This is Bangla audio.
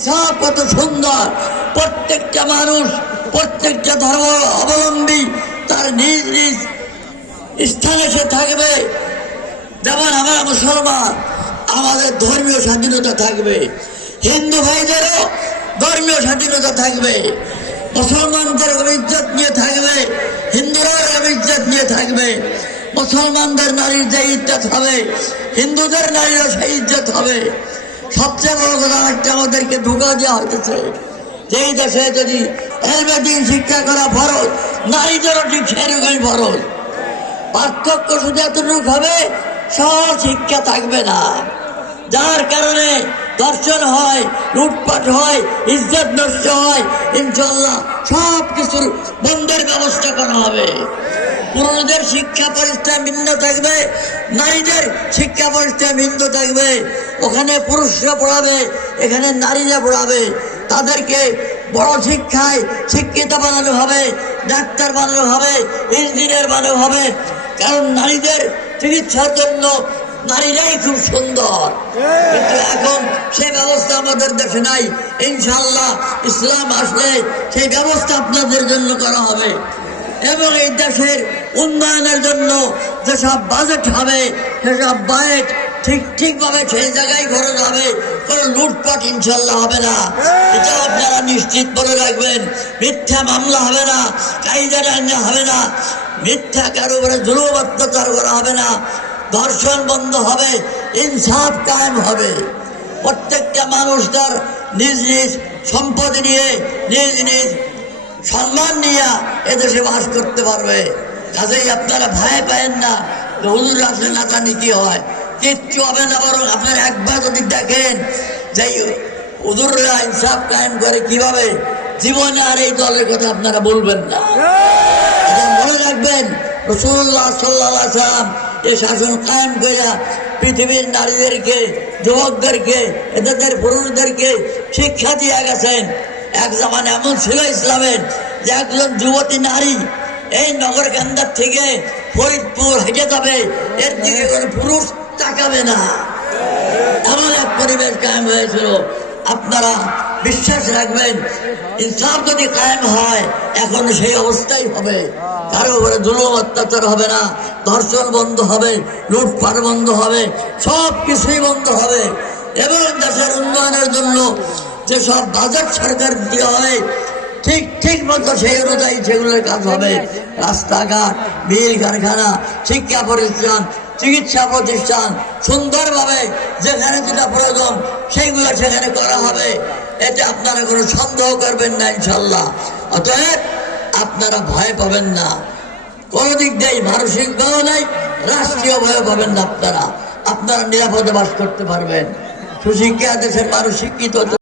ইনসাফ কত সুন্দর। প্রত্যেকটা মানুষ, প্রত্যেকটা ধর্ম অবলম্বী তার নিজ নিজ স্থানে সে থাকবে। যেমন আমরা মুসলমান, আমাদের ধর্মীয় স্বাধীনতা থাকবে, হিন্দু ভাইদেরও ধর্মীয় স্বাধীনতা থাকবে। মুসলমানদের ইজ্জত নিয়ে থাকবে, হিন্দুরাও ইজ্জত নিয়ে থাকবে। মুসলমানদের নারীর যে ইজ্জত হবে, হিন্দুদের নারীরও সেই ইজ্জত হবে। সবচেয়ে বড় কথা একটা আমাদেরকে ঢুকা দেওয়া হইতেছে, যেই দেশে যদি এলমে দ্বীন শিক্ষা করা ফরজ, নারীদেরও ঠিক সেরকমই ফরজ। পার্থক্য শুধু এতটুকু হবে, সব শিক্ষা থাকবে না, যার কারণে দর্শন হয়, লুটপাট হয়, ইজ্জত নষ্ট হয়। ইনশাল্লাহ সব কিছুর বন্ধের ব্যবস্থা করা হবে। পুরুষদের শিক্ষা পরিষ্ঠান ভিন্ন থাকবে, নারীদের শিক্ষা পরিষ্ঠান ভিন্ন থাকবে। ওখানে পুরুষরা পড়াবে, এখানে নারীরা পড়াবে। তাদেরকে বড় শিক্ষায় শিক্ষিত বানানো হবে, ডাক্তার বানানো হবে, ইঞ্জিনিয়ার বানানো হবে। কারণ নারীদের চিকিৎসার জন্য নারীরাই খুব সুন্দর, কিন্তু এখন সেই ব্যবস্থা আমাদের দেশে নাই। ইনশাআল্লাহ ইসলাম আসলে সেই ব্যবস্থা আপনাদের জন্য করা হবে। এবং এই দেশের উন্নয়নের জন্য যেসব বাজেট হবে, সেসব বাজেট ঠিকভাবে সেই জায়গায় খরচ হবে, কোনো লুটপাট ইনশাল্লাহ হবে না। এটা আপনারা নিশ্চিত করে রাখবেন। মিথ্যা মামলা হবে না, কায়দা আইন হবে না, মিথ্যা কারো উপরে জুলুম অত্যাচার করা হবে না, ধর্ষণ বন্ধ হবে, ইনসাফ কায়েম হবে। প্রত্যেকটা মানুষ তার নিজ নিজ সম্পদ নিয়ে, নিজ নিজ সম্মান নিয়ে এদেশে বাস করতে পারবে। কাজেই আপনারা ভয় পায়েন না যে হুজুর আসলে না জানি কি হয়, কিচ্ছু হবে না। বরং আপনারা একবার যদি দেখেন যে হুজুররা ইনসাফ কায়েম করে কিভাবে, জীবনে আর এই দলের কথা আপনারা বলবেন না। এখন মনে রাখবেন, রাসূলুল্লাহ সাল্লাল্লাহু আলাইহি ওয়াসাল্লাম এই শাসন কায়েম করে পৃথিবীর নারীদেরকে, যুবকদেরকে, এদের পুরুষদেরকে শিক্ষা দিয়ে গেছেন। এক জামানে এমন ছিল ইসলামের যে একজন যুবতী নারী এই নগরকান্দার থেকে ফরিদপুর হেঁটে যাবে, এর দিকে কোনো পুরুষ তাকাবে না, এমন এক পরিবেশ কায়েম হয়েছিল। আপনারা বিশ্বাস রাখবেন, ইনসাফ যদি কায়েম হয় এখন সেই অবস্থাই হবে। কারো উপরে জুলুম অত্যাচার হবে না, ধর্ষণ বন্ধ হবে, লুটপাট বন্ধ হবে, সব কিছুই বন্ধ হবে। এবং দেশের উন্নয়নের জন্য যেসব বাজেট সরকার দেওয়া হয়, ঠিক মতো সেই অনুযায়ী সেগুলোর কাজ হবে। রাস্তাঘাট, মিল কারখানা, শিক্ষা প্রতিষ্ঠান, চিকিৎসা প্রতিষ্ঠান সুন্দরভাবে যেখানে যেটা প্রয়োজন সেইগুলো সেখানে করা হবে। এতে আপনারা কোনো সন্দেহ করবেন না ইনশাল্লাহ। অতএব আপনারা ভয় পাবেন না, কোনো দিক দিয়েই মানসিক ভয় নাই, রাষ্ট্রীয় ভয় পাবেন না। আপনারা নিরাপদে বাস করতে পারবেন। সুশিক্ষা দেশের মানুষ শিক্ষিত